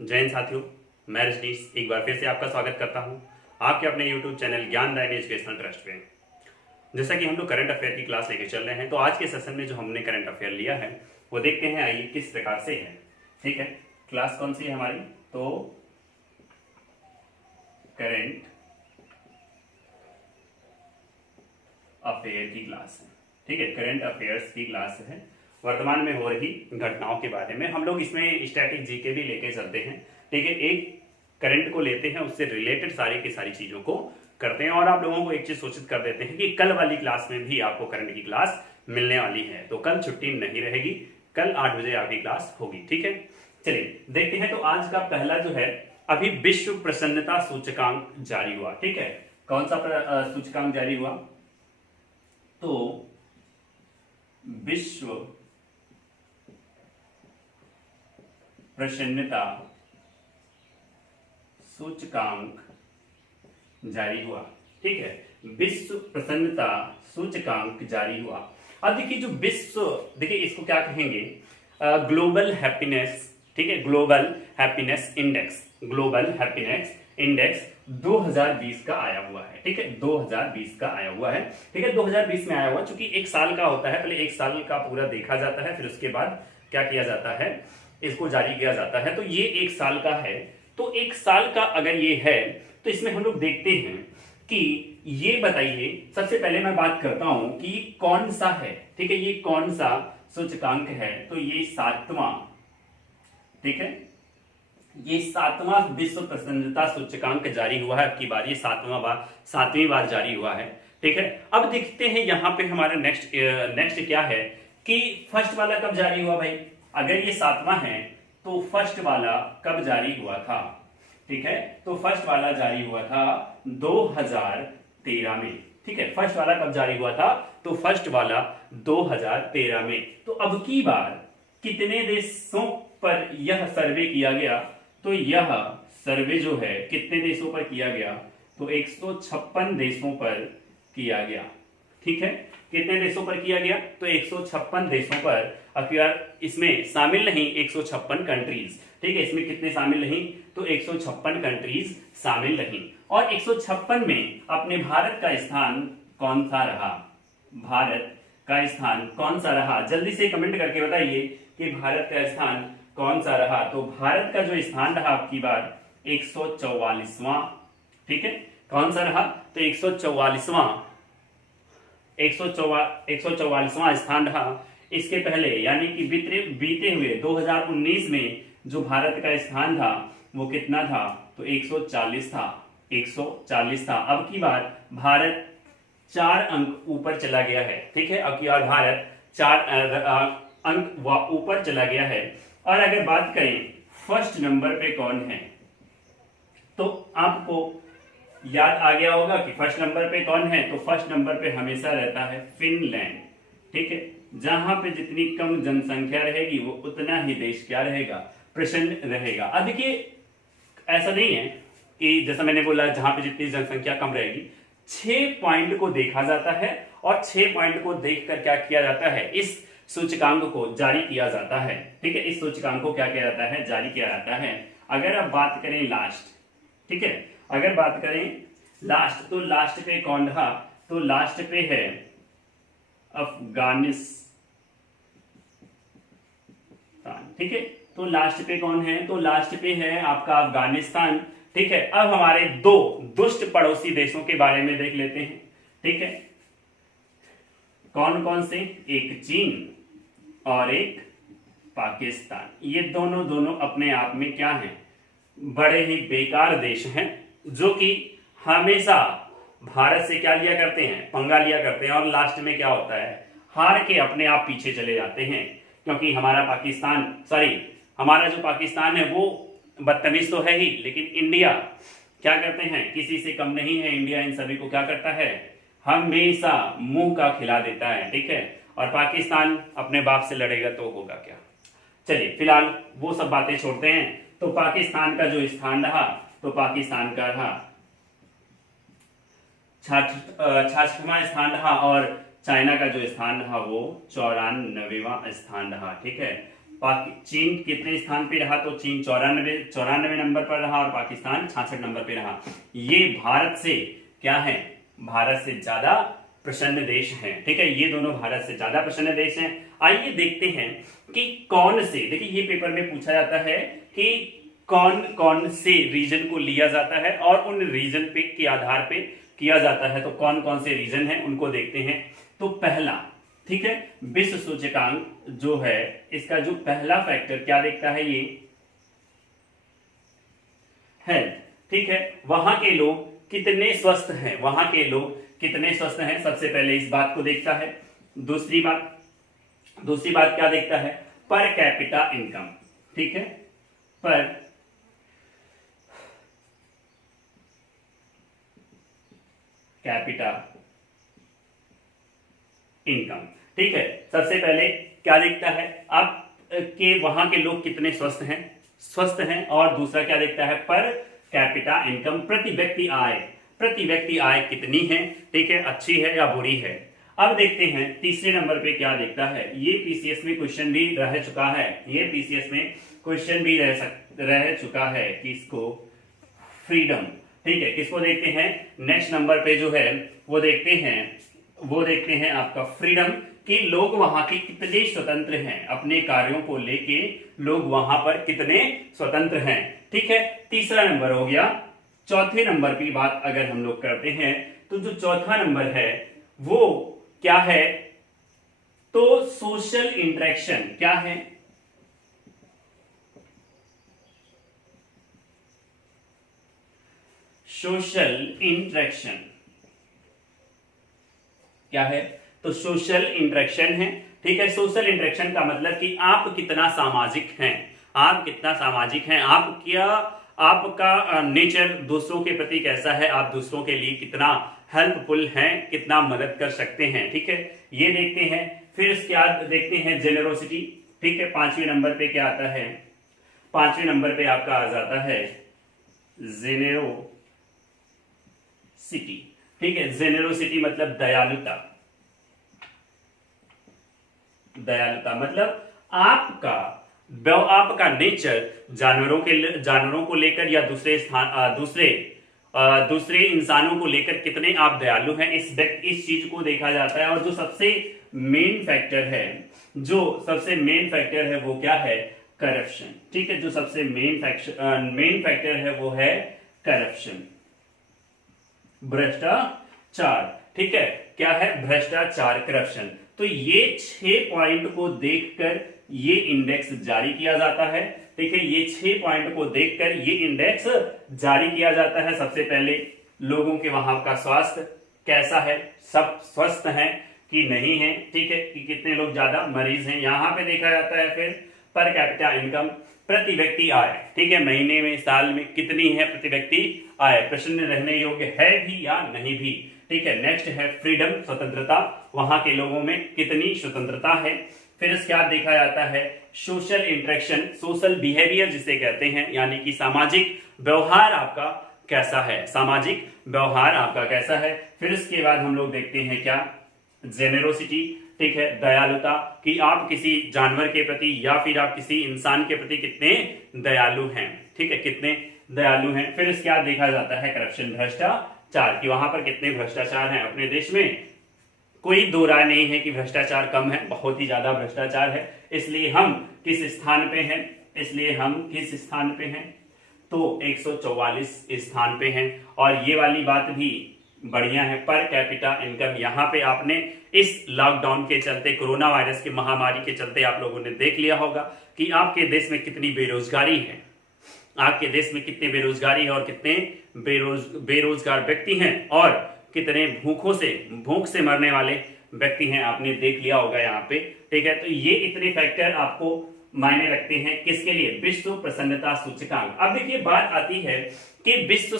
जय हिंद साथियों, मैं रजनीश एक बार फिर से आपका स्वागत करता हूं आपके अपने YouTube चैनल ज्ञानदायिनी एजुकेशनल ट्रस्ट में। जैसा कि हम लोग करंट अफेयर की क्लास लेके चल रहे हैं, तो आज के सेशन में जो हमने करंट अफेयर लिया है वो देखते हैं, आइए किस प्रकार से है। ठीक है, क्लास कौन सी है हमारी? तो करंट अफेयर की क्लास है। ठीक है, करंट अफेयर्स की क्लास है। वर्तमान में हो रही घटनाओं के बारे में हम लोग इसमें स्टैटिक जीके भी लेके चलते हैं। ठीक है, एक करंट को लेते हैं, उससे रिलेटेड सारी की सारी चीजों को करते हैं और आप लोगों को एक चीज सूचित कर देते हैं कि कल वाली क्लास में भी आपको करंट की क्लास मिलने वाली है। तो कल छुट्टी नहीं रहेगी, कल 8 बजे आपकी क्लास होगी। ठीक है, चलिए देखते हैं। तो आज का पहला जो है, अभी विश्व प्रसन्नता सूचकांक जारी हुआ। ठीक है, कौन सा सूचकांक जारी हुआ? तो विश्व प्रसन्नता सूचकांक जारी हुआ। ठीक है, विश्व प्रसन्नता सूचकांक जारी हुआ। अब देखिए, जो विश्व, देखिए इसको क्या कहेंगे? Global happiness. ठीक है, global happiness index, global happiness index 2020 का आया हुआ है। ठीक है, 2020 का आया हुआ है। ठीक है, 2020 में आया हुआ, चूंकि एक साल का होता है, पहले एक साल का पूरा देखा जाता है, फिर उसके बाद क्या किया जाता है, इसको जारी किया जाता है। तो ये एक साल का है। तो एक साल का अगर ये है, तो इसमें हम लोग देखते हैं कि ये बताइए, सबसे पहले मैं बात करता हूं कि कौन सा है। ठीक है, ये कौन सा सूचकांक है? तो ये 7वां। ठीक है, ये 7वां विश्व प्रसन्नता सूचकांक जारी हुआ है। अब की बार ये 7वीं बार जारी हुआ है। ठीक है, अब देखते हैं यहां पे हमारा नेक्स्ट क्या है कि फर्स्ट वाला कब जारी हुआ भाई? अगर ये 7वां है तो फर्स्ट वाला कब जारी हुआ था? ठीक है, तो फर्स्ट वाला जारी हुआ था 2013 में। ठीक है, फर्स्ट वाला कब जारी हुआ था? तो फर्स्ट वाला 2013 में। तो अब की बार कितने देशों पर यह सर्वे किया गया? तो यह सर्वे जो है कितने देशों पर किया गया? तो 156 देशों पर किया गया। ठीक है, कितने देशों पर किया गया? तो 156 देशों पर। अब यार इसमें शामिल नहीं 156 कंट्रीज। ठीक है, इसमें कितने शामिल नहीं? तो 156 कंट्रीज शामिल नहीं। और 156 में अपने भारत का स्थान कौन सा रहा? भारत का स्थान कौन सा रहा? जल्दी से कमेंट करके बताइए कि भारत का स्थान कौन सा रहा। तो भारत का जो स्थान रहा आपकी बार 144वां। ठीक है, कौन सा रहा? तो 144वां 144वां स्थान रहा। इसके पहले यानी कि बीते हुए 2019 में जो भारत का स्थान था वो कितना था? तो 140 था। 140 था। अब की बार भारत 4 अंक ऊपर चला गया है। ठीक है, अब की बार भारत 4 अंक ऊपर चला गया है। और अगर बात करें फर्स्ट नंबर पे कौन है, तो आपको याद आ गया होगा कि फर्स्ट नंबर पे कौन है? तो फर्स्ट नंबर पे हमेशा रहता है फिनलैंड। ठीक है, जहां पे जितनी कम जनसंख्या रहेगी वो उतना ही देश क्या रहेगा? प्रसन्न रहेगा। अब देखिए, ऐसा नहीं है कि जैसा मैंने बोला जहां पे जितनी जनसंख्या कम रहेगी, 6 पॉइंट को देखा जाता है और 6 पॉइंट को देखकर क्या किया जाता है? इस सूचकांक को जारी किया जाता है। ठीक है, इस सूचकांक को क्या किया जाता है? जारी किया जाता है। अगर आप बात करें लास्ट, ठीक है, अगर बात करें लास्ट, तो लास्ट पे कौन रहा? तो लास्ट पे है अफगानिस्तान। ठीक है, तो लास्ट पे कौन है? तो लास्ट पे है आपका अफगानिस्तान। ठीक है, अब हमारे 2 दुष्ट पड़ोसी देशों के बारे में देख लेते हैं। ठीक है, कौन कौन से? एक चीन और एक पाकिस्तान। ये दोनों अपने आप में क्या हैं? बड़े ही बेकार देश हैं, जो कि हमेशा भारत से क्या लिया करते हैं? पंगा लिया करते हैं। और लास्ट में क्या होता है? हार के अपने आप पीछे चले जाते हैं। क्योंकि हमारा जो पाकिस्तान है वो बदतमीज तो है ही, लेकिन इंडिया क्या करते हैं? किसी से कम नहीं है। इंडिया इन सभी को क्या करता है? हमेशा मुंह का खिला देता है। ठीक है, और पाकिस्तान अपने बाप से लड़ेगा तो होगा क्या? चलिए फिलहाल वो सब बातें छोड़ते हैं। तो पाकिस्तान का जो स्थान रहा, तो पाकिस्तान का रहा 66वां स्थान रहा। और चाइना का जो स्थान रहा वो 94वां स्थान रहा। ठीक है, चीन कितने स्थान पे रहा, तो चीन 94 नंबर पर रहा और पाकिस्तान 66 नंबर पे रहा। ये भारत से क्या है, भारत से ज्यादा प्रसन्न देश हैं। ठीक है, ये दोनों भारत से ज्यादा प्रसन्न देश हैं। आइए देखते हैं कि कौन से, देखिए ये पेपर में पूछा जाता है कि कौन कौन से रीजन को लिया जाता है और उन रीजन पे के आधार पे किया जाता है। तो कौन कौन से रीजन हैं उनको देखते हैं। तो पहला, ठीक है, विश्व सूचकांक जो है इसका जो पहला फैक्टर क्या देखता है, ये हेल्थ। ठीक है, वहां के लोग कितने स्वस्थ हैं, वहां के लोग कितने स्वस्थ हैं, सबसे पहले इस बात को देखता है। दूसरी बात क्या देखता है, पर कैपिटा इनकम। ठीक है, पर कैपिटा इनकम। ठीक है, सबसे पहले क्या देखता है आप के वहां के लोग कितने स्वस्थ हैं और दूसरा क्या देखता है, पर कैपिटा इनकम, प्रति व्यक्ति आय कितनी है। ठीक है, अच्छी है या बुरी है। अब देखते हैं तीसरे नंबर पे क्या देखता है। ये पीसीएस में क्वेश्चन भी रह चुका है, ये पीसीएस में क्वेश्चन भी रह चुका है कि इसको फ्रीडम। ठीक है, किसको देखते हैं, नेक्स्ट नंबर पे जो है वो देखते हैं आपका फ्रीडम, कि लोग वहां के कितने स्वतंत्र हैं, अपने कार्यों को लेके लोग वहां पर कितने स्वतंत्र हैं। ठीक है, तीसरा नंबर हो गया। चौथे नंबर की बात अगर हम लोग करते हैं तो जो चौथा नंबर है वो क्या है, तो सोशल इंटरेक्शन। क्या है, सोशल इंटरेक्शन क्या है, तो सोशल इंटरेक्शन है। ठीक है, सोशल इंटरेक्शन का मतलब कि आप कितना सामाजिक हैं, आप क्या, आपका नेचर दूसरों के प्रति कैसा है, आप दूसरों के लिए कितना हेल्पफुल हैं, कितना मदद कर सकते हैं। ठीक है, ये देखते हैं। फिर इसके बाद देखते हैं जेनरोसिटी। ठीक है, 5वें नंबर पे क्या आता है, 5वें नंबर पे आपका आ जाता है जेनेरोसिटी। ठीक है, जेनेरोसिटी मतलब दयालुता मतलब आपका नेचर जानवरों को लेकर या दूसरे इंसानों को लेकर कितने आप दयालु हैं, इस चीज को देखा जाता है। और जो सबसे मेन फैक्टर है वो क्या है, करप्शन। ठीक है, जो सबसे मेन फैक्टर है वो है करप्शन, भ्रष्टाचार। ठीक है, क्या है, भ्रष्टाचार, करप्शन। तो ये 6 पॉइंट को देखकर ये इंडेक्स जारी किया जाता है। ठीक है, ये 6 पॉइंट को देखकर ये इंडेक्स जारी किया जाता है। सबसे पहले लोगों के वहां का स्वास्थ्य कैसा है, सब स्वस्थ हैं कि नहीं है। ठीक है, कि कितने लोग ज्यादा मरीज हैं, यहां पे देखा जाता है। फिर पर कैपिटा इनकम, प्रति व्यक्ति आय। ठीक है, महीने में साल में कितनी है प्रति व्यक्ति आय, प्रसन्न रहने योग्य है भी या नहीं भी। ठीक है, नेक्स्ट है फ्रीडम, स्वतंत्रता, वहां के लोगों में कितनी स्वतंत्रता है। फिर इसके बाद देखा जाता है सोशल इंटरेक्शन, सोशल बिहेवियर जिसे कहते हैं, यानी कि सामाजिक व्यवहार आपका कैसा है। फिर इसके बाद हम लोग देखते हैं क्या, जेनेरोसिटी। ठीक है, दयालुता, कि आप किसी जानवर के प्रति या फिर आप किसी इंसान के प्रति कितने दयालु हैं। ठीक है, कितने दयालु हैं। फिर इसके बाद देखा जाता है करप्शन, भ्रष्टाचार, कि वहां पर कितने भ्रष्टाचार हैं। अपने देश में कोई दो राय नहीं है कि भ्रष्टाचार कम है, बहुत ही ज्यादा भ्रष्टाचार है। इसलिए हम किस स्थान पे हैं, तो 144 स्थान पे हैं। और ये वाली बात भी बढ़िया है, पर कैपिटा इनकम। यहाँ पे आपने इस लॉकडाउन के चलते, कोरोना वायरस की महामारी के चलते आप लोगों ने देख लिया होगा कि आपके देश में कितनी बेरोजगारी है, आपके देश में कितनी बेरोजगारी है और कितने बेरोजगार व्यक्ति हैं और कितने भूख से मरने वाले व्यक्ति हैं, आपने देख लिया होगा यहाँ पे। ठीक है, तो ये इतने फैक्टर आपको मायने रखते हैं किसके लिए, विश्व प्रसन्नता सूचकांक। अब देखिए बात आती है कि विश्व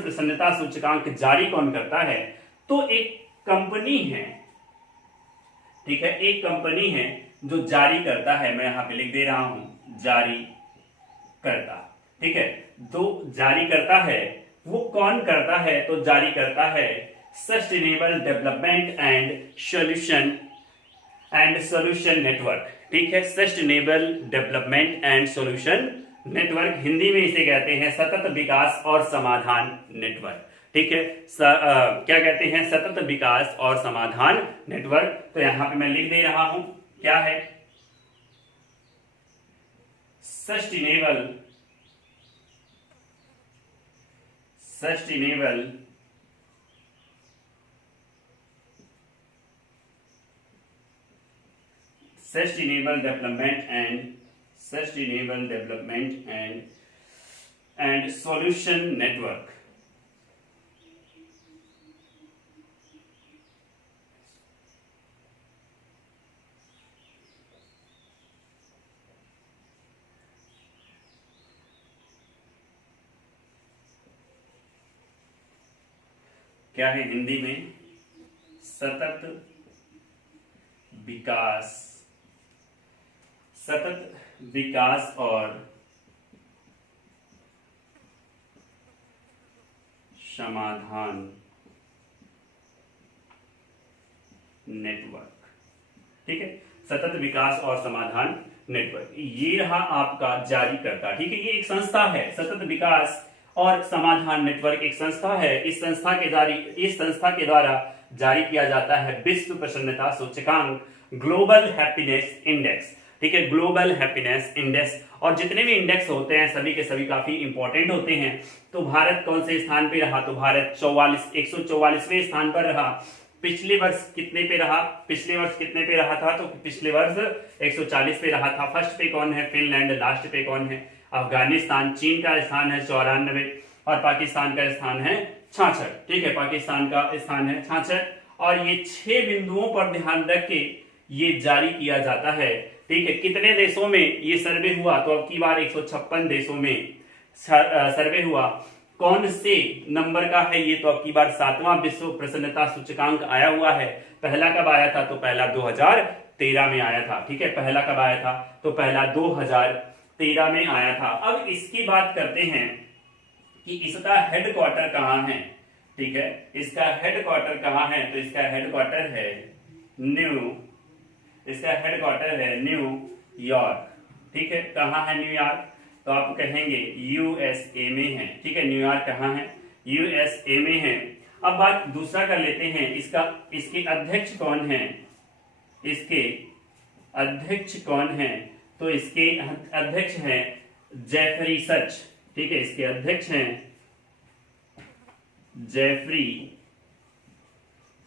प्रसन्नता सूचकांक जारी कौन करता है, तो एक कंपनी है। ठीक है, एक कंपनी है जो जारी करता है, मैं यहां पे लिख दे रहा हूं, जारी करता। ठीक है, तो जारी करता है वो कौन करता है, तो जारी करता है sustainable development and solution and solution network, ठीक है, sustainable development and solution network, Hindi में इसे कहते हैं सतत विकास और समाधान नेटवर्क, ठीक है। क्या कहते हैं, सतत विकास और समाधान नेटवर्क। तो यहां पे मैं लिख दे रहा हूं क्या है, sustainable development and solution network. क्या है हिंदी में, सतत विकास और समाधान नेटवर्क, ठीक है, सतत विकास और समाधान नेटवर्क। ये रहा आपका जारीकर्ता, ठीक है। ये एक संस्था है, सतत विकास और समाधान नेटवर्क एक संस्था है। इस संस्था के द्वारा जारी किया जाता है विश्व प्रसन्नता सूचकांक, ग्लोबल हैप्पीनेस इंडेक्स, ठीक है, ग्लोबल हैप्पीनेस इंडेक्स। और जितने भी इंडेक्स होते हैं सभी के सभी काफी इंपॉर्टेंट होते हैं। तो भारत कौन से स्थान पे रहा, तो भारत 144वें स्थान पर रहा। पिछले वर्ष कितने पे रहा, तो पिछले वर्ष 140 पे रहा था। फर्स्ट पे कौन है, फिनलैंड। लास्ट पे कौन है, अफगानिस्तान। चीन का स्थान है 94 और पाकिस्तान का स्थान है 66, ठीक है, पाकिस्तान का स्थान है 66। और ये 6 बिंदुओं पर ध्यान रख के ये जारी किया जाता है, ठीक है। कितने देशों में ये सर्वे हुआ, तो अब की बार 156 देशों में सर्वे हुआ। कौन से नंबर का है ये, तो अब की बार 7वां विश्व प्रसन्नता सूचकांक आया हुआ है। पहला कब आया था, तो पहला 2013 में आया था, ठीक है। पहला कब आया था, तो पहला 2013 में आया था। अब इसकी बात करते हैं कि इसका हेडक्वार्टर कहाँ है, ठीक है, इसका हेडक्वार्टर कहाँ है, तो इसका हेडक्वार्टर है न्यूयॉर्क, ठीक है। कहाँ है न्यूयॉर्क, तो आप कहेंगे यूएसए में है, ठीक है। न्यूयॉर्क कहाँ है, यूएसए में है। अब बात दूसरा कर लेते हैं, इसके अध्यक्ष कौन है, तो इसके अध्यक्ष हैं जेफरी सच, ठीक है, इसके अध्यक्ष हैं जेफरी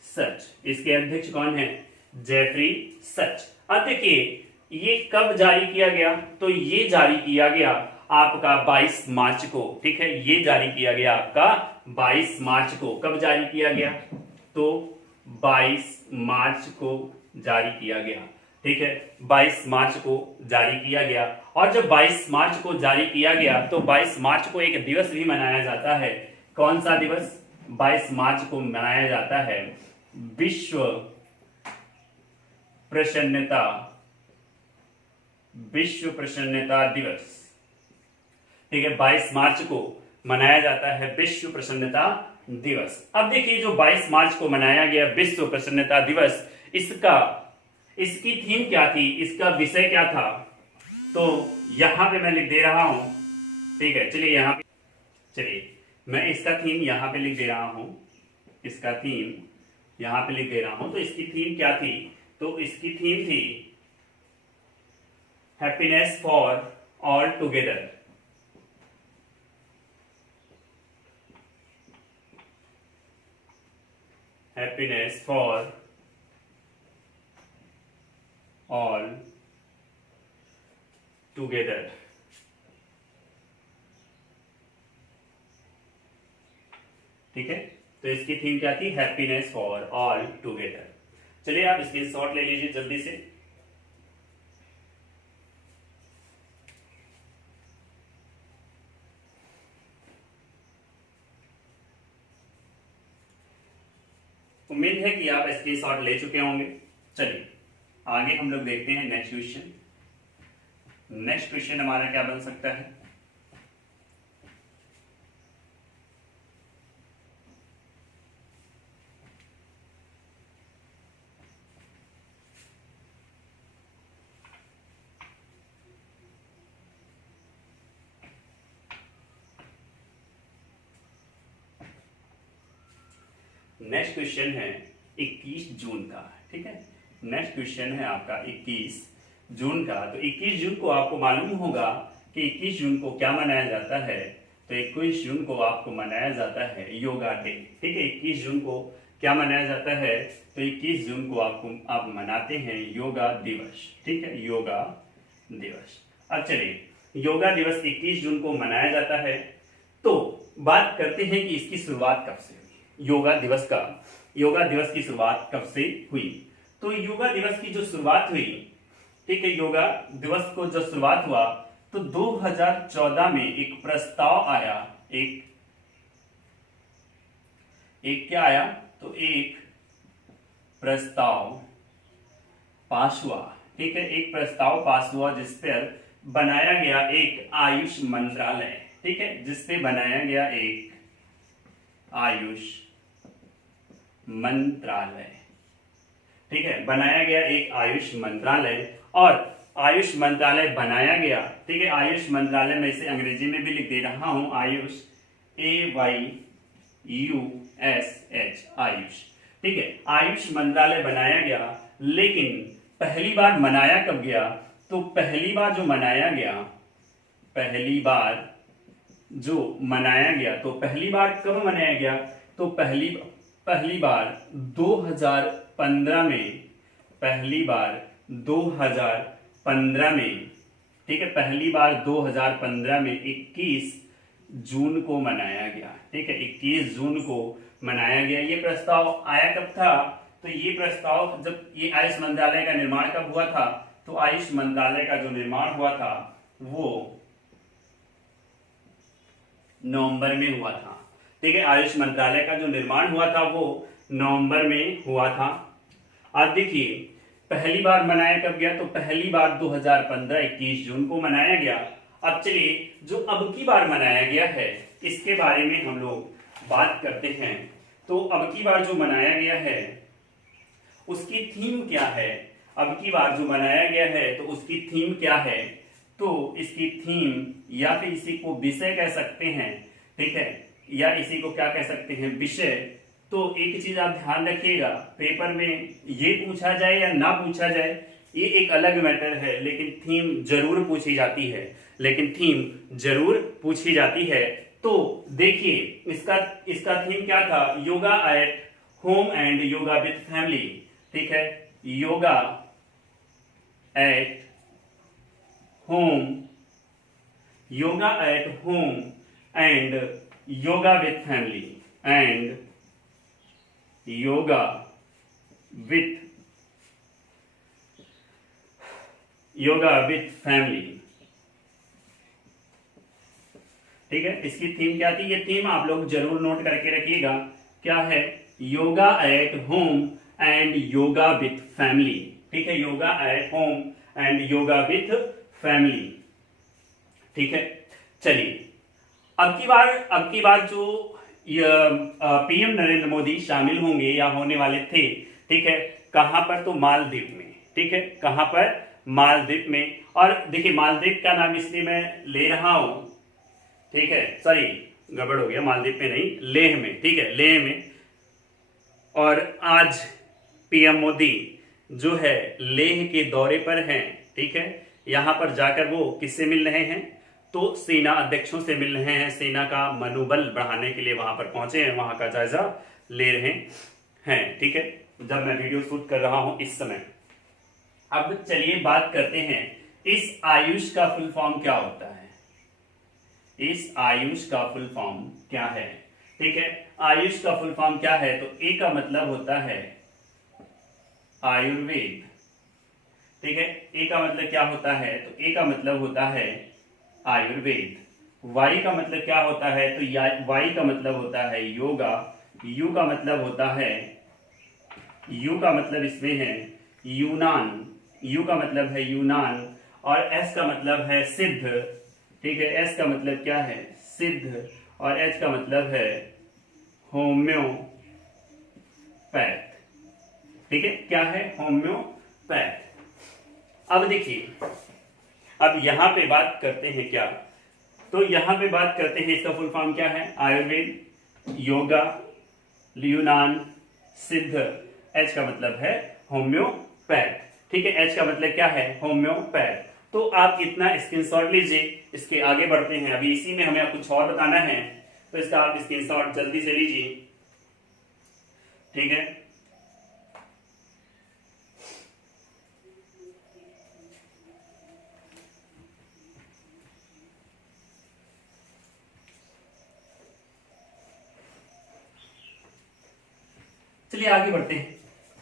सच। इसके अध्यक्ष कौन है, जेफरी सच। अब देखिए ये कब जारी किया गया, तो ये जारी किया गया आपका 22 मार्च को, ठीक है। ये जारी किया गया आपका 22 मार्च को। कब जारी किया गया, तो 22 मार्च को जारी किया गया, ठीक है, 22 मार्च को जारी किया गया। और जब 22 मार्च को जारी किया गया तो 22 मार्च को एक दिवस भी मनाया जाता है। कौन सा दिवस, 22 मार्च को मनाया जाता है विश्व प्रसन्नता दिवस, ठीक है। 22 मार्च को मनाया जाता है विश्व प्रसन्नता दिवस। अब देखिए जो 22 मार्च को मनाया गया विश्व प्रसन्नता दिवस, इसकी थीम क्या थी, इसका विषय क्या था, तो यहां पे मैं लिख दे रहा हूं, ठीक है। चलिए मैं इसका थीम यहां पे लिख दे रहा हूं, तो इसकी थीम क्या थी, तो इसकी थीम थी happiness for all together, happiness for all together, ठीक है। तो इसकी थीम क्या थी, हैप्पीनेस फॉर ऑल टुगेदर। चलिए आप इसके शॉट ले लीजिए जल्दी से। उम्मीद है कि आप इसके शॉट ले चुके होंगे। चलिए आगे हम लोग देखते हैं नेक्स्ट क्वेश्चन हमारा क्या बन सकता है। नेक्स्ट क्वेश्चन है 21 जून का, ठीक है। नेक्स्ट क्वेश्चन है आपका 21 जून का। तो 21 जून को आपको मालूम होगा कि 21 जून को क्या मनाया जाता है। तो 21 जून को आपको मनाया जाता है योगा डे, ठीक है। 21 जून को क्या मनाया जाता है, तो 21 जून को आप मनाते हैं योगा दिवस, ठीक है, योगा दिवस। अब चलिए, योगा दिवस 21 जून को मनाया जाता है। तो बात करते हैं कि इसकी शुरुआत कब से हुई, योगा दिवस की शुरुआत कब से हुई। तो योगा दिवस की जो शुरुआत हुई, ठीक है, योगा दिवस को जो शुरुआत हुआ तो 2014 में एक प्रस्ताव आया, एक क्या आया, तो एक प्रस्ताव पास हुआ, ठीक है, एक प्रस्ताव पास हुआ जिस पर बनाया गया एक आयुष मंत्रालय, ठीक है, जिसपे बनाया गया एक आयुष मंत्रालय, ठीक है, बनाया गया एक आयुष मंत्रालय। और आयुष मंत्रालय बनाया गया, ठीक है, आयुष मंत्रालय में इसे अंग्रेजी में भी लिख दे रहा हूं, आयुष, AYUSH, आयुष, ठीक है, आयुष मंत्रालय बनाया गया। लेकिन पहली बार मनाया कब गया, तो पहली बार जो मनाया गया तो पहली बार कब मनाया गया, तो पहली बार 2015 में, पहली बार 2015 में, ठीक है, पहली बार 2015 में 21 जून को मनाया गया, ठीक है, 21 जून को मनाया गया। ये प्रस्ताव आया कब था, तो ये प्रस्ताव जब ये आयुष मंत्रालय का निर्माण कब हुआ था, तो आयुष मंत्रालय का जो निर्माण हुआ था वो नवंबर में हुआ था, ठीक है, आयुष मंत्रालय का जो निर्माण हुआ था वो नवंबर में हुआ था। अब देखिए, पहली बार मनाया कब गया, तो पहली बार 2015 21 जून को मनाया गया। अब चलिए, जो अब की बार मनाया गया है इसके बारे में हम लोग बात करते हैं। तो अब की बार जो मनाया गया है उसकी थीम क्या है, अब की बार जो मनाया गया है तो उसकी थीम क्या है, तो इसकी थीम या फिर इसी को विषय कह सकते हैं, ठीक है, या इसी को क्या कह सकते हैं, विषय। तो एक चीज आप ध्यान रखिएगा, पेपर में ये पूछा जाए या ना पूछा जाए ये एक अलग मैटर है, लेकिन थीम जरूर पूछी जाती है। तो देखिए, इसका थीम क्या था, yoga at home and yoga with family, ठीक है, yoga at home and yoga with family, ठीक है। इसकी थीम क्या थी, ये थीम आप लोग जरूर नोट करके रखिएगा, क्या है, yoga at home and yoga with family, ठीक है, yoga at home and yoga with family, ठीक है। चलिए, अब की बार जो पीएम नरेंद्र मोदी शामिल होंगे या होने वाले थे, ठीक है, कहां पर, तो मालदीव में, ठीक है, कहां पर, मालदीव में। और देखिए, मालदीव का नाम इसलिए मैं ले रहा हूं, ठीक है, सॉरी गड़बड़ हो गया, मालदीव में नहीं, लेह में, ठीक है, लेह में। और आज पीएम मोदी जो है लेह के दौरे पर हैं, ठीक है, यहां पर जाकर वो किससे मिल रहे हैं, तो सेना अध्यक्षों से मिल रहे हैं, सेना का मनोबल बढ़ाने के लिए वहां पर पहुंचे हैं, वहां का जायजा ले रहे हैं, ठीक है, जब मैं वीडियो शूट कर रहा हूं इस समय। अब चलिए बात करते हैं, इस आयुष का फुल फॉर्म क्या होता है, इस आयुष का फुल फॉर्म क्या है, ठीक है, आयुष का फुल फॉर्म क्या है, तो ए का मतलब होता है आयुर्वेद, ठीक है, ए का मतलब क्या होता है, तो ए का मतलब होता है आयुर्वेद। वाई का मतलब क्या होता है, तो वाई का मतलब होता है योगा। यू का मतलब होता है, यू का मतलब इसमें है यूनान, यू का मतलब है यूनान। और एस का मतलब है सिद्ध, ठीक है, एस का मतलब क्या है, सिद्ध। और एच का मतलब है होम्योपैथ, ठीक है, क्या है, होम्योपैथ। अब देखिए, अब यहां पे बात करते हैं क्या, तो यहां पे बात करते हैं इसका फुल फॉर्म क्या है, आयुर्वेद, योगा, यूनान, सिद्ध, एच का मतलब है होम्योपैथ, ठीक है, एच का मतलब क्या है, होम्योपैथ। तो आप इतना स्क्रीनशॉट लीजिए, इसके आगे बढ़ते हैं। अभी इसी में हमें कुछ और बताना है, तो इसका आप स्क्रीनशॉट जल्दी से लीजिए, ठीक है। चलिए आगे बढ़ते हैं,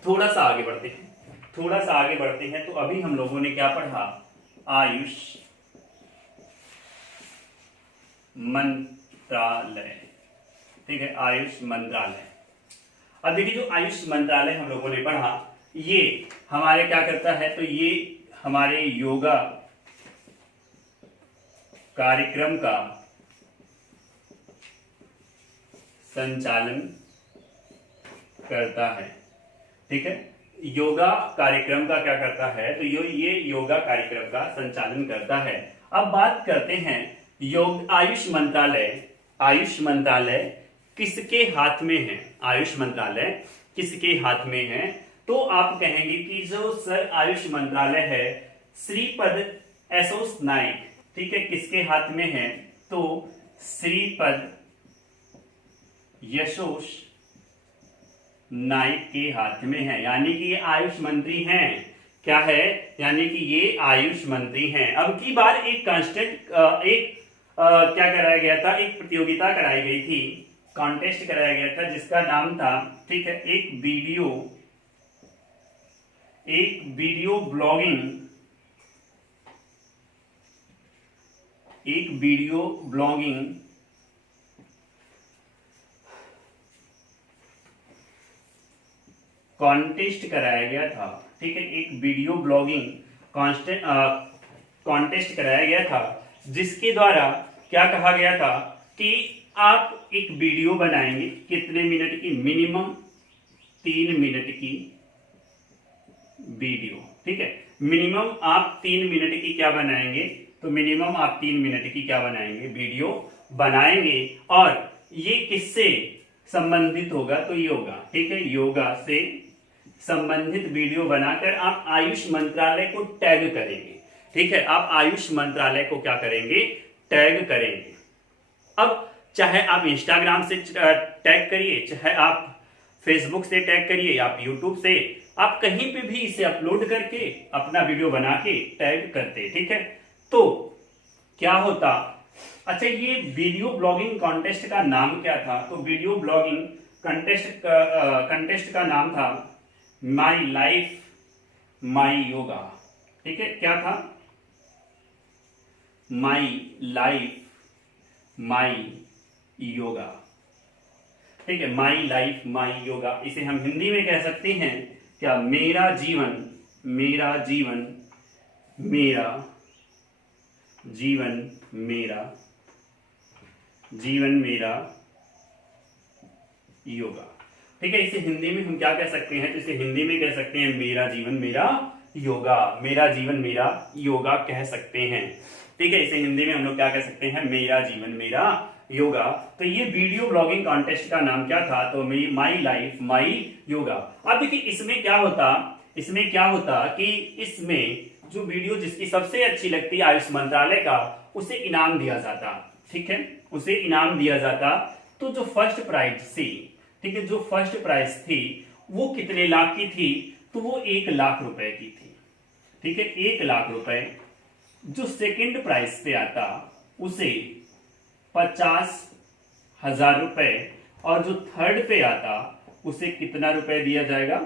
थोड़ा सा आगे बढ़ते हैं, थोड़ा सा आगे बढ़ते हैं। तो अभी हम लोगों ने क्या पढ़ा, आयुष मंत्रालय, ठीक है, आयुष मंत्रालय। अब देखिए जो आयुष मंत्रालय हम लोगों ने पढ़ा, ये हमारे क्या करता है, तो ये हमारे योगा कार्यक्रम का संचालन करता है, ठीक है, योगा कार्यक्रम का क्या करता है, तो ये योगा कार्यक्रम का संचालन करता है। अब बात करते हैं योग आयुष मंत्रालय, आयुष मंत्रालय किसके हाथ में है, आयुष मंत्रालय किसके हाथ में है, तो आप कहेंगे कि जो सर आयुष मंत्रालय है श्रीपद यशोस नाइक, ठीक है, किसके हाथ में है, तो श्रीपद यशोस नाइक के हाथ में है, यानी कि ये आयुष मंत्री हैं, क्या है, यानी कि ये आयुष मंत्री हैं। अब की बार एक क्या कराया गया था, एक प्रतियोगिता कराई गई थी, कॉन्टेस्ट कराया गया था, जिसका नाम था, ठीक है, एक वीडियो ब्लॉगिंग कॉन्टेस्ट कराया गया था, ठीक है, एक वीडियो ब्लॉगिंग कॉन्टेस्ट कराया गया था, जिसके द्वारा क्या कहा गया था कि आप एक वीडियो बनाएंगे, कितने मिनट की, मिनिमम 3 मिनट की वीडियो, ठीक है, मिनिमम आप 3 मिनट की क्या बनाएंगे, तो मिनिमम आप 3 मिनट की क्या बनाएंगे, वीडियो बनाएंगे। और ये किससे संबंधित होगा, तो योगा, ठीक है, योगा से संबंधित वीडियो बनाकर आप आयुष मंत्रालय को टैग करेंगे, ठीक है, आप आयुष मंत्रालय को क्या करेंगे, टैग करेंगे। अब चाहे आप इंस्टाग्राम से टैग करिए, चाहे आप फेसबुक से टैग करिए, आप यूट्यूब से, आप कहीं पे भी इसे अपलोड करके अपना वीडियो बना के टैग करते, ठीक है। तो क्या होता, अच्छा ये वीडियो ब्लॉगिंग कॉन्टेस्ट का नाम क्या था, तो वीडियो ब्लॉगिंग कंटेस्ट का नाम था माई लाइफ माई योगा, ठीक है, क्या था, माई लाइफ माई योगा, ठीक है, माई लाइफ माई योगा। इसे हम हिंदी में कह सकते हैं क्या, मेरा जीवन मेरा जीवन मेरा जीवन मेरा जीवन मेरा योगा, ठीक है। इसे हिंदी में हम क्या कह सकते हैं, तो इसे हिंदी में कह सकते हैं मेरा जीवन मेरा योगा, मेरा जीवन मेरा योगा कह सकते हैं, ठीक है। इसे हिंदी में हम लोग क्या कह सकते हैं, मेरा जीवन मेरा योगा। तो ये वीडियो ब्लॉगिंग कॉन्टेस्ट का नाम क्या था, तो माई लाइफ माई योगा। अब देखिए इसमें क्या होता कि इसमें जो वीडियो जिसकी सबसे अच्छी लगती है आयुष मंत्रालय का, उसे इनाम दिया जाता, ठीक है, उसे इनाम दिया जाता। तो जो फर्स्ट प्राइज थी, ठीक है, जो फर्स्ट प्राइज थी वो कितने लाख की थी, तो वो 1 लाख रुपए की थी, ठीक है, 1 लाख रुपए। जो सेकंड प्राइज पे आता उसे 50,000 रुपए, और जो थर्ड पे आता उसे कितना रुपए दिया जाएगा,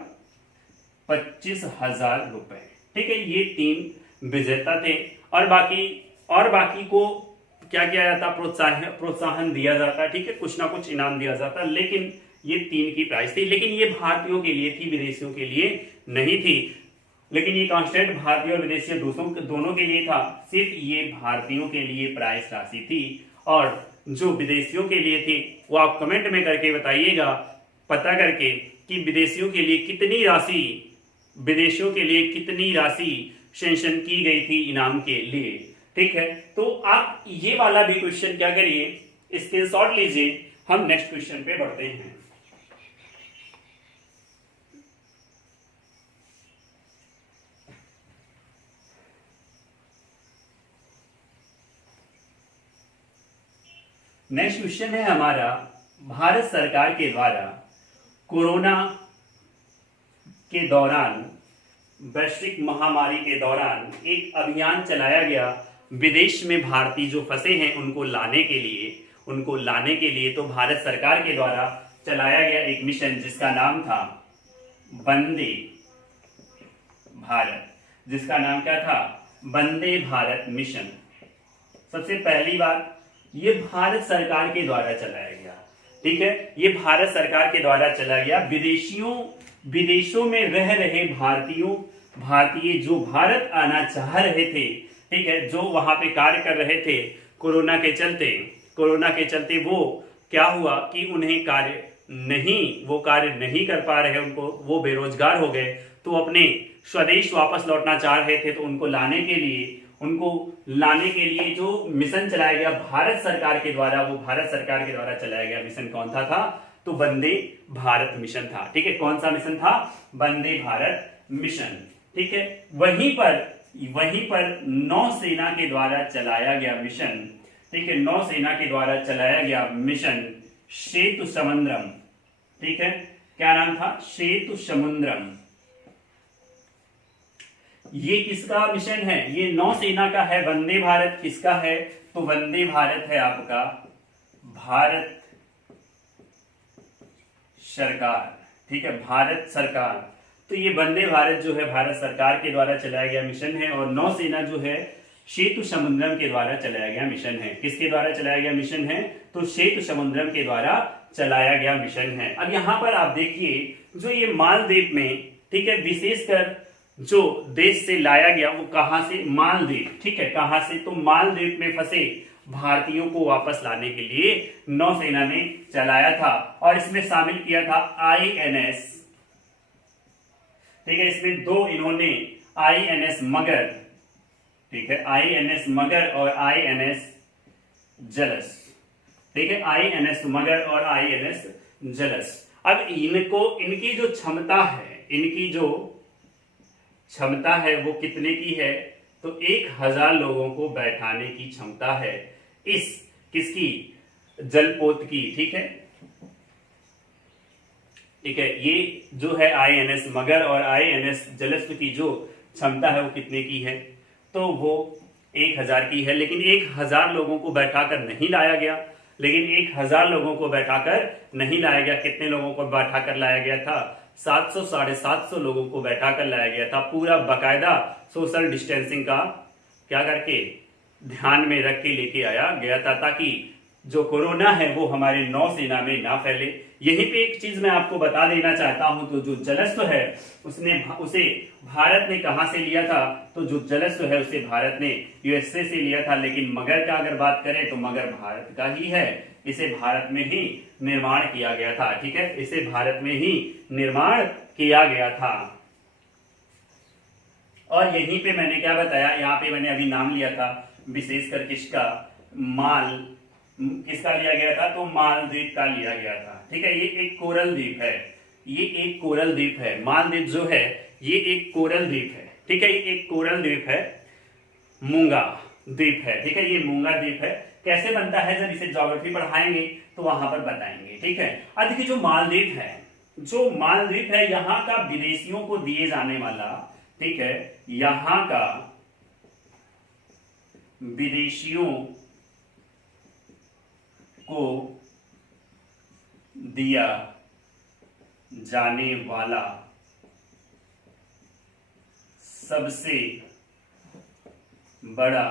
25,000 रुपए, ठीक है। ये 3 विजेता थे, और बाकी को क्या किया जाता, प्रोत्साहन दिया जाता, ठीक है, कुछ ना कुछ इनाम दिया जाता। लेकिन ये 3 की प्राइस थी, लेकिन ये भारतीयों के लिए थी, विदेशियों के लिए नहीं थी। लेकिन ये कांस्टेंट भारतीय और विदेशी दोनों के लिए था, सिर्फ ये भारतीयों के लिए प्राइस राशि थी, और जो विदेशियों के लिए थी वो आप कमेंट में करके बताइएगा, पता करके कि विदेशियों के लिए कितनी राशि सेंशन की गई थी इनाम के लिए, ठीक है। तो आप ये वाला भी क्वेश्चन क्या करिए, स्क्रीनशॉट लीजिए। हम नेक्स्ट क्वेश्चन पे बढ़ते हैं। नेक्स्ट क्वेश्चन है हमारा, भारत सरकार के द्वारा कोरोना के दौरान, वैश्विक महामारी के दौरान एक अभियान चलाया गया विदेश में भारतीय जो फंसे हैं उनको लाने के लिए, तो भारत सरकार के द्वारा चलाया गया एक मिशन जिसका नाम था वंदे भारत। जिसका नाम क्या था? वंदे भारत मिशन। सबसे पहली बात, ये भारत सरकार के द्वारा चलाया गया, ठीक है, ये भारत सरकार के द्वारा चलाया गया। विदेशों में रह रहे भारतीय जो भारत आना चाह रहे थे, ठीक है, जो वहां पे कार्य कर रहे थे, कोरोना के चलते वो क्या हुआ कि उन्हें कार्य नहीं कर पा रहे, उनको वो बेरोजगार हो गए, तो अपने स्वदेश वापस लौटना चाह रहे थे। तो उनको लाने के लिए जो मिशन चलाया गया भारत सरकार के द्वारा, वो भारत सरकार के द्वारा चलाया गया मिशन कौन सा था? तो वंदे भारत मिशन था। ठीक है, कौन सा मिशन था? वंदे भारत मिशन। ठीक है, वहीं पर नौसेना के द्वारा चलाया गया मिशन, ठीक है, नौसेना के द्वारा चलाया गया मिशन सेतु समुद्रम। ठीक है, क्या नाम था? सेतु समुद्रम। ये किसका मिशन है? ये नौसेना का है। वंदे भारत किसका है? तो वंदे भारत है आपका भारत सरकार। ठीक है, भारत सरकार। तो ये वंदे भारत जो है भारत सरकार के द्वारा चलाया गया मिशन है, और नौसेना जो है सेतु समुद्रम के द्वारा चलाया गया मिशन है। किसके द्वारा चलाया गया मिशन है? तो सेतु समुद्रम के द्वारा चलाया गया मिशन है। अब यहां पर आप देखिए, जो ये मालदीव में, ठीक है, विशेषकर जो देश से लाया गया वो कहां से? मालदीव। ठीक है, कहां से? तो मालदीव में फंसे भारतीयों को वापस लाने के लिए नौसेना ने चलाया था, और इसमें शामिल किया था INS। ठीक है, इसमें दो इन्होंने INS मगर, ठीक है, INS मगर और INS जलस। ठीक है, INS मगर और INS जलस। अब इनकी जो क्षमता है वो कितने की है? तो 1000 लोगों को बैठाने की क्षमता है इस किसकी? जलपोत की। ठीक है, ठीक है, ये जो है INS मगर और INS जलस्व की जो क्षमता है वो कितने की है? तो वो 1000 की है। लेकिन 1000 लोगों को बैठाकर नहीं लाया गया। कितने लोगों को बैठाकर लाया गया था? 700-750 लोगों को बैठाकर लाया गया था। पूरा बकायदा सोशल डिस्टेंसिंग का क्या करके ध्यान में रख के लेके आया गया था, ताकि जो कोरोना है वो हमारे नौसेना में ना फैले। यहीं पे एक चीज मैं आपको बता देना चाहता हूं, तो जो जलस्व है उसे भारत ने कहां से लिया था? तो जो जलस्व है उसे भारत ने USA से लिया था। लेकिन मगर का अगर बात करें तो मगर भारत का ही है, इसे भारत में ही निर्माण किया गया था। ठीक है, इसे भारत में ही निर्माण किया गया था। और यहीं पे मैंने क्या बताया, यहाँ पे मैंने अभी नाम लिया था विशेषकर किसका? किसका लिया गया था? तो मालदीव का लिया गया था। ठीक है, ये एक कोरल द्वीप है। मालदीव जो है ये एक कोरल द्वीप है। ठीक है, ये एक कोरल द्वीप है, मूंगा द्वीप है। ठीक है, ये मूंगा द्वीप है। कैसे बनता है? जब इसे ज्योग्राफी पढ़ाएंगे तो वहां पर बताएंगे। ठीक है, अब देखिए जो मालदीव है यहाँ का विदेशियों को दिए जाने वाला, ठीक है, यहाँ का विदेशियों को दिया जाने वाला सबसे बड़ा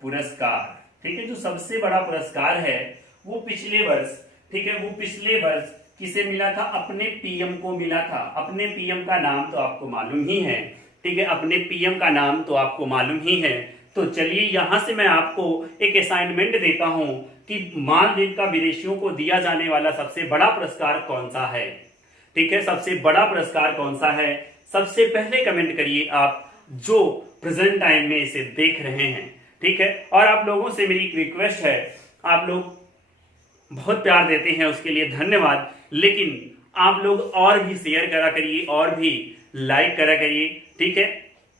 पुरस्कार, ठीक है, जो सबसे बड़ा पुरस्कार है वो पिछले वर्ष, ठीक है, वो पिछले वर्ष किसे मिला था? अपने PM को मिला था। अपने PM का नाम तो आपको मालूम ही है। ठीक है, अपने PM का नाम तो आपको मालूम ही है। तो चलिए यहां से मैं आपको एक असाइनमेंट देता हूं कि मालदीव का विदेशियों को दिया जाने वाला सबसे बड़ा पुरस्कार कौन सा है। ठीक है, सबसे बड़ा पुरस्कार कौन सा है? सबसे पहले कमेंट करिए आप जो प्रेजेंट टाइम में इसे देख रहे हैं। ठीक है, और आप लोगों से मेरी एक रिक्वेस्ट है, आप लोग बहुत प्यार देते हैं उसके लिए धन्यवाद, लेकिन आप लोग और भी शेयर करा करिए और भी लाइक करा करिए। ठीक है,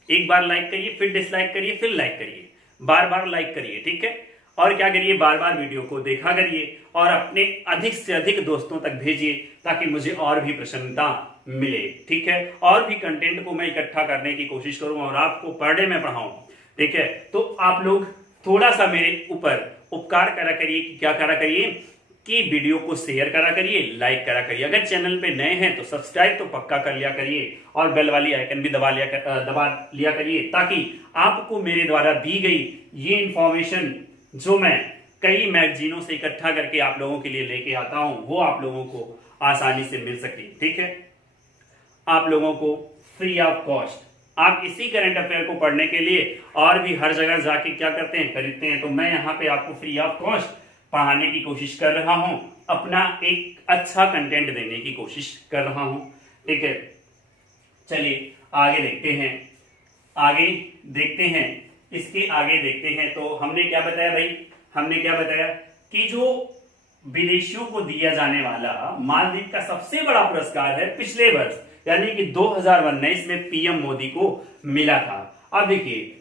एक बार लाइक करिए, फिर डिसलाइक करिए, फिर लाइक करिए, बार बार लाइक करिए। ठीक है, और क्या करिए, बार बार वीडियो को देखा करिए और अपने अधिक से अधिक दोस्तों तक भेजिए ताकि मुझे और भी प्रसन्नता मिले। ठीक है, और भी कंटेंट को मैं इकट्ठा करने की कोशिश करूं और आपको पर डे में पढ़ाऊं। ठीक है, तो आप लोग थोड़ा सा मेरे ऊपर उपकार करा करिए, क्या करा करिए कि वीडियो को शेयर करा करिए, लाइक करा करिए। अगर चैनल पे नए हैं तो सब्सक्राइब तो पक्का कर लिया करिए और बेल वाली आइकन भी दबा लिया करिए ताकि आपको मेरे द्वारा दी गई ये इंफॉर्मेशन जो मैं कई मैगजीनों से इकट्ठा करके आप लोगों के लिए लेके आता हूं वो आप लोगों को आसानी से मिल सके। ठीक है, आप लोगों को फ्री ऑफ कॉस्ट। आप इसी करंट अफेयर को पढ़ने के लिए और भी हर जगह जाके क्या करते हैं, खरीदते हैं, तो मैं यहाँ पे आपको फ्री ऑफ कॉस्ट पढ़ाने की कोशिश कर रहा हूं, अपना एक अच्छा कंटेंट देने की कोशिश कर रहा हूं। ठीक है, चलिए आगे देखते हैं, इसके आगे देखते हैं। तो हमने क्या बताया भाई, हमने क्या बताया कि जो विदेशियों को दिया जाने वाला मालदीव का सबसे बड़ा पुरस्कार है पिछले वर्ष यानी कि 2019 में पीएम मोदी को मिला था। अब देखिए,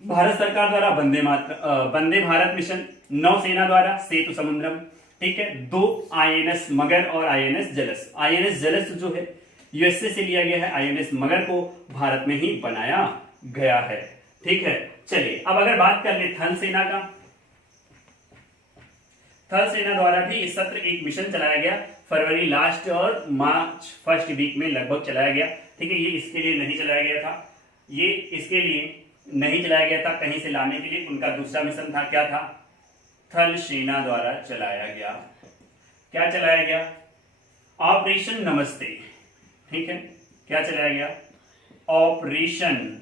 भारत सरकार द्वारा वंदे भारत मिशन, नौसेना द्वारा सेतु समुद्रम, ठीक है, 2 आईएनएस मगर और आईएनएस जलस। आईएनएस जलस जो है यूएसए से लिया गया है, आईएनएस मगर को भारत में ही बनाया गया है। ठीक है, चलिए अब अगर बात कर ले थल सेना का, थल सेना द्वारा भी इस सत्र एक मिशन चलाया गया फरवरी लास्ट और मार्च फर्स्ट वीक में लगभग चलाया गया। ठीक है, ये इसके लिए नहीं चलाया गया था, ये इसके लिए नहीं चलाया गया था, कहीं से लाने के लिए उनका दूसरा मिशन था, क्या था, थल सेना द्वारा चलाया गया। क्या चलाया गया, ऑपरेशन नमस्ते। ठीक है, क्या चलाया गया, ऑपरेशन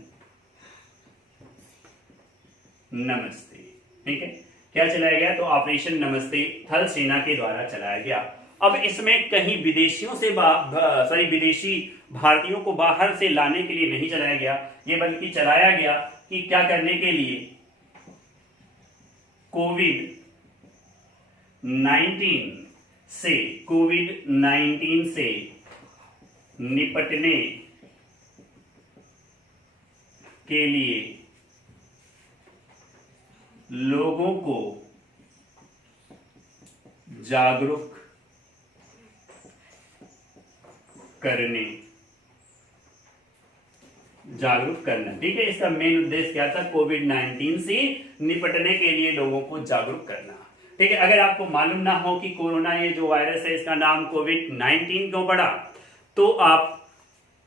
नमस्ते। ठीक है, क्या चलाया गया, तो ऑपरेशन नमस्ते थल सेना के द्वारा चलाया गया। अब इसमें कहीं विदेशियों से विदेशी भारतीयों को बाहर से लाने के लिए नहीं चलाया गया, ये बल्कि चलाया गया कि क्या करने के लिए, कोविड-19 से निपटने के लिए लोगों को जागरूक करना। ठीक है, इसका मेन उद्देश्य क्या था, कोविड-19 से निपटने के लिए लोगों को जागरूक करना। ठीक है, अगर आपको मालूम ना हो कि कोरोना ये जो वायरस है इसका नाम कोविड-19 क्यों पड़ा, तो आप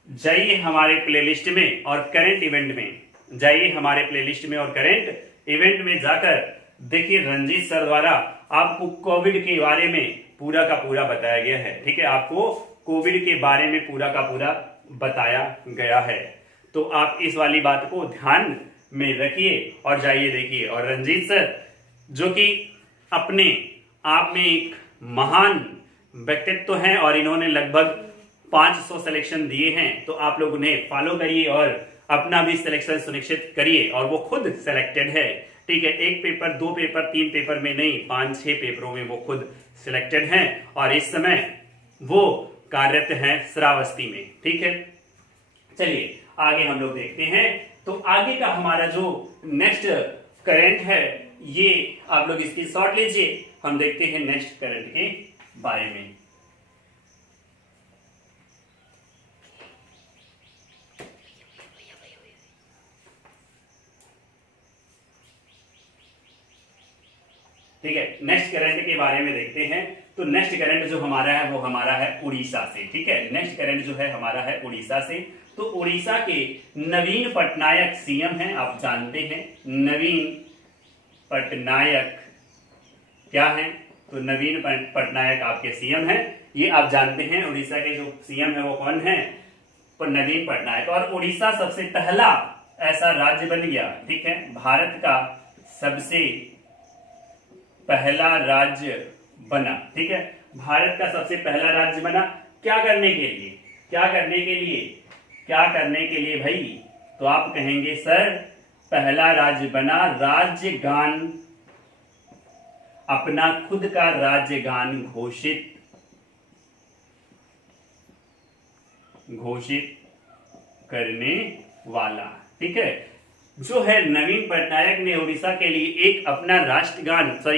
जाइए हमारे प्लेलिस्ट में और करंट इवेंट में जाइए, हमारे प्लेलिस्ट में और करंट इवेंट में जाकर देखिए, रंजीत सर द्वारा आपको कोविड के बारे में पूरा का पूरा बताया गया है। ठीक है, आपको कोविड के बारे में पूरा का पूरा बताया गया है, तो आप इस वाली बात को ध्यान में रखिए और जाइए देखिए। और रंजीत सर जो कि अपने आप में एक महान व्यक्तित्व हैं और इन्होंने लगभग 500 सिलेक्शन दिए हैं, तो आप लोग उन्हें फॉलो करिए और अपना भी सिलेक्शन सुनिश्चित करिए। और वो खुद सिलेक्टेड है। ठीक है, 1 पेपर 2 पेपर 3 पेपर में नहीं, 5-6 पेपरों में वो खुद सिलेक्टेड हैं और इस समय वो कार्यरत हैं श्रावस्ती में। ठीक है, चलिए आगे हम लोग देखते हैं। तो आगे का हमारा जो नेक्स्ट करंट है, ये आप लोग इसकी शॉर्ट लीजिए, हम देखते हैं नेक्स्ट करंट के बारे में। ठीक है, नेक्स्ट करंट के बारे में देखते हैं। तो नेक्स्ट करंट जो हमारा है वो हमारा है उड़ीसा से। ठीक है, नेक्स्ट करंट जो है हमारा है उड़ीसा से। तो उड़ीसा के नवीन पटनायक सीएम हैं, आप जानते हैं नवीन पटनायक क्या हैं, तो नवीन पटनायक आपके सीएम हैं, ये आप जानते हैं। उड़ीसा के जो सीएम है वो कौन है, नवीन पटनायक। और उड़ीसा सबसे पहला ऐसा राज्य बन गया, ठीक है, भारत का सबसे पहला राज्य बना। ठीक है, भारत का सबसे पहला राज्य बना। क्या करने के लिए, क्या करने के लिए, क्या करने के लिए भाई, तो आप कहेंगे सर पहला राज्य बना, राज्य गान, अपना खुद का राज्य गान घोषित करने वाला। ठीक है, जो है नवीन पटनायक ने उड़ीसा के लिए एक अपना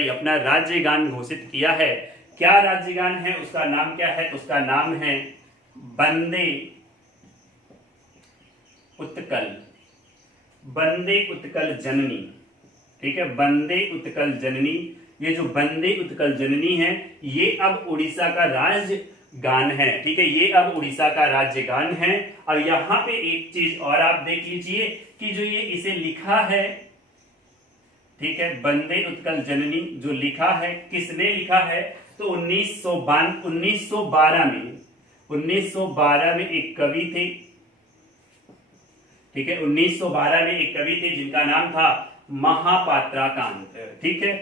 अपना राज्य गान घोषित किया है। क्या राज्य गान है, उसका नाम क्या है? उसका नाम है वंदे उत्कल, वंदे उत्कल जननी। ठीक है, वंदे उत्कल जननी। ये जो वंदे उत्कल जननी है ये अब उड़ीसा का राज्य गान है। ठीक है, ये अब उड़ीसा का राज्य गान है। और यहां पे एक चीज और आप देख लीजिए कि जो ये इसे लिखा है, ठीक है, वंदे उत्कल जननी जो लिखा है, किसने लिखा है? तो 1912 में एक कवि थे। ठीक है, 1912 में एक कवि थे जिनका नाम था महापात्राकांत। ठीक है,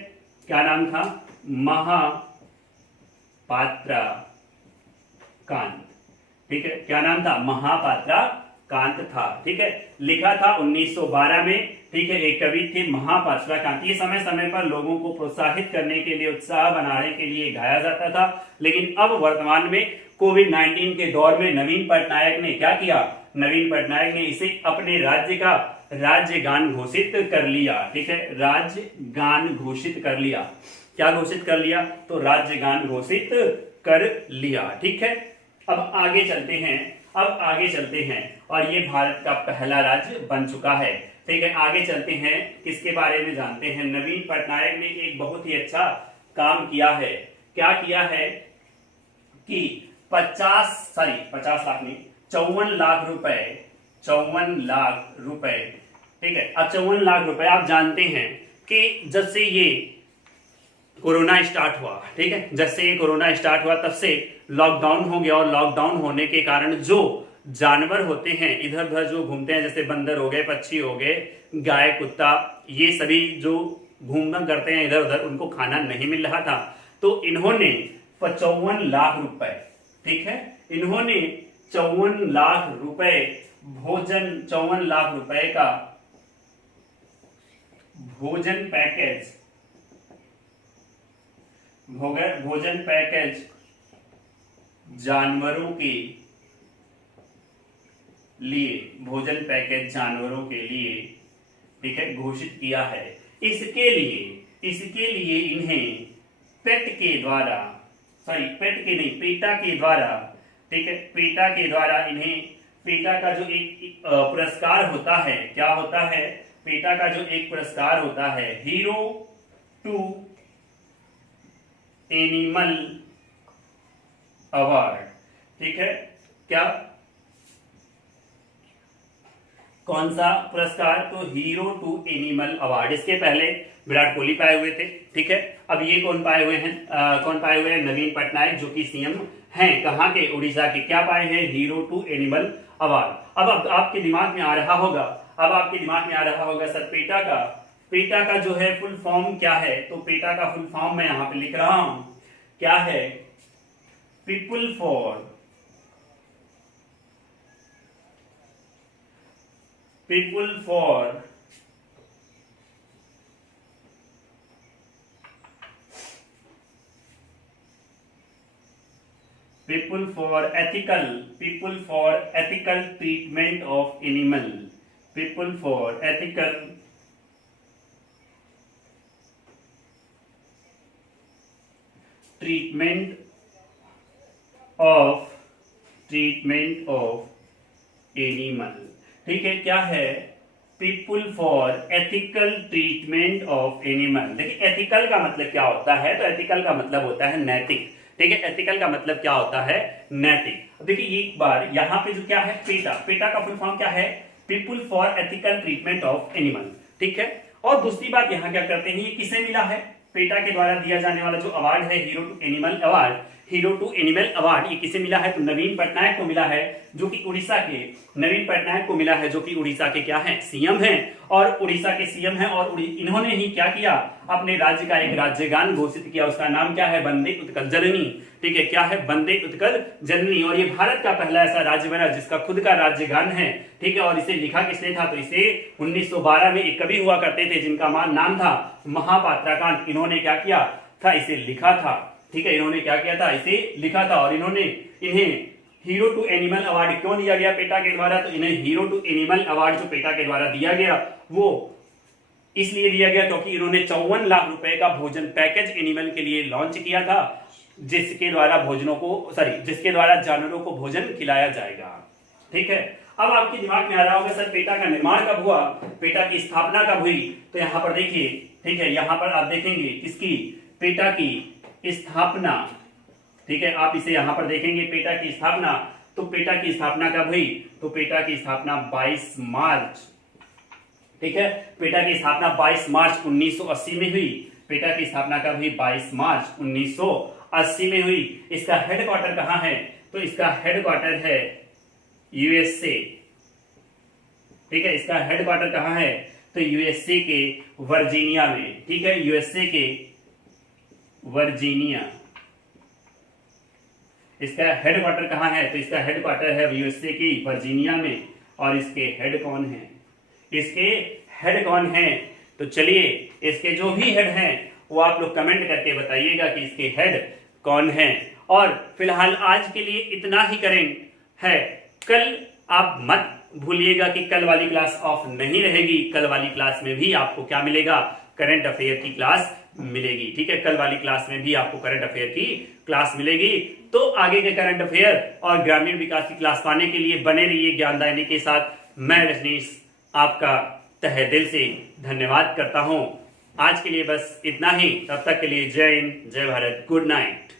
क्या नाम था? महापात्राकांत। ठीक है, क्या नाम था? महापात्राकांत था। ठीक है, लिखा था 1912 में। ठीक है, एक कवि थे महापात्राकांत। ये समय समय पर लोगों को प्रोत्साहित करने के लिए, उत्साह बनाने के लिए गाया जाता था। लेकिन अब वर्तमान में कोविड-19 के दौर में नवीन पटनायक ने क्या किया? नवीन पटनायक ने इसे अपने राज्य का राज्य गान घोषित कर लिया। ठीक है, राज्य गान घोषित कर लिया। क्या घोषित कर लिया? तो राज्य गान घोषित कर लिया। ठीक है, अब आगे चलते हैं और ये भारत का पहला राज्य बन चुका है। ठीक है, आगे चलते हैं, किसके बारे में जानते हैं? नवीन पटनायक ने एक बहुत ही अच्छा काम किया है। क्या किया है कि 54 लाख रुपए। ठीक है, अब 54 लाख रुपए, आप जानते हैं कि जब से ये कोरोना स्टार्ट हुआ, ठीक है, जब से ये कोरोना स्टार्ट हुआ तब से लॉकडाउन हो गया। और लॉकडाउन होने के कारण जो जानवर होते हैं इधर उधर जो घूमते हैं, जैसे बंदर हो गए, पक्षी हो गए, गाय, कुत्ता, ये सभी जो घूमना करते हैं इधर उधर, उनको खाना नहीं मिल रहा था। तो इन्होंने 54 लाख रुपए, ठीक है, इन्होंने 54 लाख रुपए का भोजन पैकेज जानवरों के लिए, ठीक है, घोषित किया है। इसके लिए इन्हें पेटा का जो एक पुरस्कार होता है, क्या होता है? पेटा का जो एक पुरस्कार होता है, हीरो टू एनिमल अवार्ड। ठीक है, क्या, कौन सा पुरस्कार? तो हीरो टू एनिमल अवार्ड। इसके पहले विराट कोहली पाए हुए थे। ठीक है, अब ये कौन पाए हुए हैं? नवीन पटनायक, जो कि सीएम हैं कहां के? उड़ीसा के। क्या पाए हैं? Hero to animal award. अब आपके दिमाग में आ रहा होगा सर पेटा का जो है फुल फॉर्म क्या है? तो पेटा का फुल फॉर्म मैं यहां पे लिख रहा हूं, क्या है? People for ethical treatment of animal। people for ethical treatment of animal। ठीक है, क्या है? People for ethical treatment of animal. देखिए, एथिकल का मतलब क्या होता है? तो एथिकल का मतलब होता है नैतिक। ठीक है, एथिकल का मतलब क्या होता है? नैतिक। देखिए, एक बार यहाँ पे जो क्या है, पेटा का फुल फॉर्म क्या है? People for ethical treatment of animal. ठीक है, और दूसरी बात यहाँ क्या करते हैं, ये किसे मिला है? पेटा के द्वारा दिया जाने वाला जो अवार्ड है, हीरो टू एनिमल अवार्ड, ये किसे मिला है? तो नवीन पटनायक को मिला है, जो कि उड़ीसा के क्या है? सीएम हैं। और उड़ीसा के सीएम हैं, और इन्होंने ही क्या किया? अपने राज्य का एक राज्य गान घोषित किया। उसका नाम क्या है? वंदे उत्कल जननी। ठीक है, क्या है? वंदे उत्कल जननी। और ये भारत का पहला ऐसा राज्य बना जिसका खुद का राज्य गान है। ठीक है, और इसे लिखा किसने था? तो इसे 1912 में एक कवि हुआ करते थे जिनका नाम था महापात्राकांत। इन्होंने क्या किया था? इसे लिखा था। ठीक है, इन्होंने क्या किया था? इसे लिखा था। और इन्हें हीरो टू एनिमल अवार्ड क्यों दिया गया पेटा के द्वारा? तो इन्हें हीरो टू एनिमल अवार्ड जो पेटा के द्वारा दिया गया, वो इसलिए दिया गया क्योंकि इन्होंने 54 लाख रुपए का भोजन पैकेज एनिमल के लिए लॉन्च किया था, जिसके द्वारा जानवरों को भोजन खिलाया जाएगा। ठीक है, अब आपके दिमाग में आ रहा होगा सर पेटा का निर्माण कब हुआ, पेटा की स्थापना कब हुई? तो यहां पर देखिए, ठीक है, यहां पर आप देखेंगे किसकी, पेटा की स्थापना। ठीक है, आप इसे यहां पर देखेंगे पेटा की स्थापना। तो पेटा की स्थापना कब हुई? तो पेटा की स्थापना 22 मार्च, ठीक है, पेटा की स्थापना 22 मार्च 1980 में हुई। पेटा की स्थापना कब हुई? 22 मार्च 1980 में हुई। इसका हेडक्वार्टर कहां है? तो इसका हेडक्वार्टर है यूएसए। ठीक है, इसका हेडक्वार्टर कहां है? तो यूएसए के वर्जीनिया में। ठीक है, यूएसए के वर्जीनिया इसका हेडक्वार्टर कहां है? तो इसका हेडक्वार्टर है यूएसए की वर्जीनिया में। और इसके हेड कौन है? इसके हेड कौन है? तो चलिए इसके जो भी हेड हैं वो आप लोग कमेंट करके बताइएगा कि इसके हेड कौन है। और फिलहाल आज के लिए इतना ही करेंट है। कल आप मत भूलिएगा कि कल वाली क्लास ऑफ नहीं रहेगी। कल वाली क्लास में भी आपको क्या मिलेगा? करंट अफेयर की क्लास मिलेगी। ठीक है, कल वाली क्लास में भी आपको करंट अफेयर की क्लास मिलेगी। तो आगे के करंट अफेयर और ग्रामीण विकास की क्लास पाने के लिए बने रहिए ज्ञानदायिनी के साथ। मैं रजनीश आपका तहे दिल से धन्यवाद करता हूं। आज के लिए बस इतना ही। तब तक के लिए जय हिंद, जय भारत, गुड नाइट।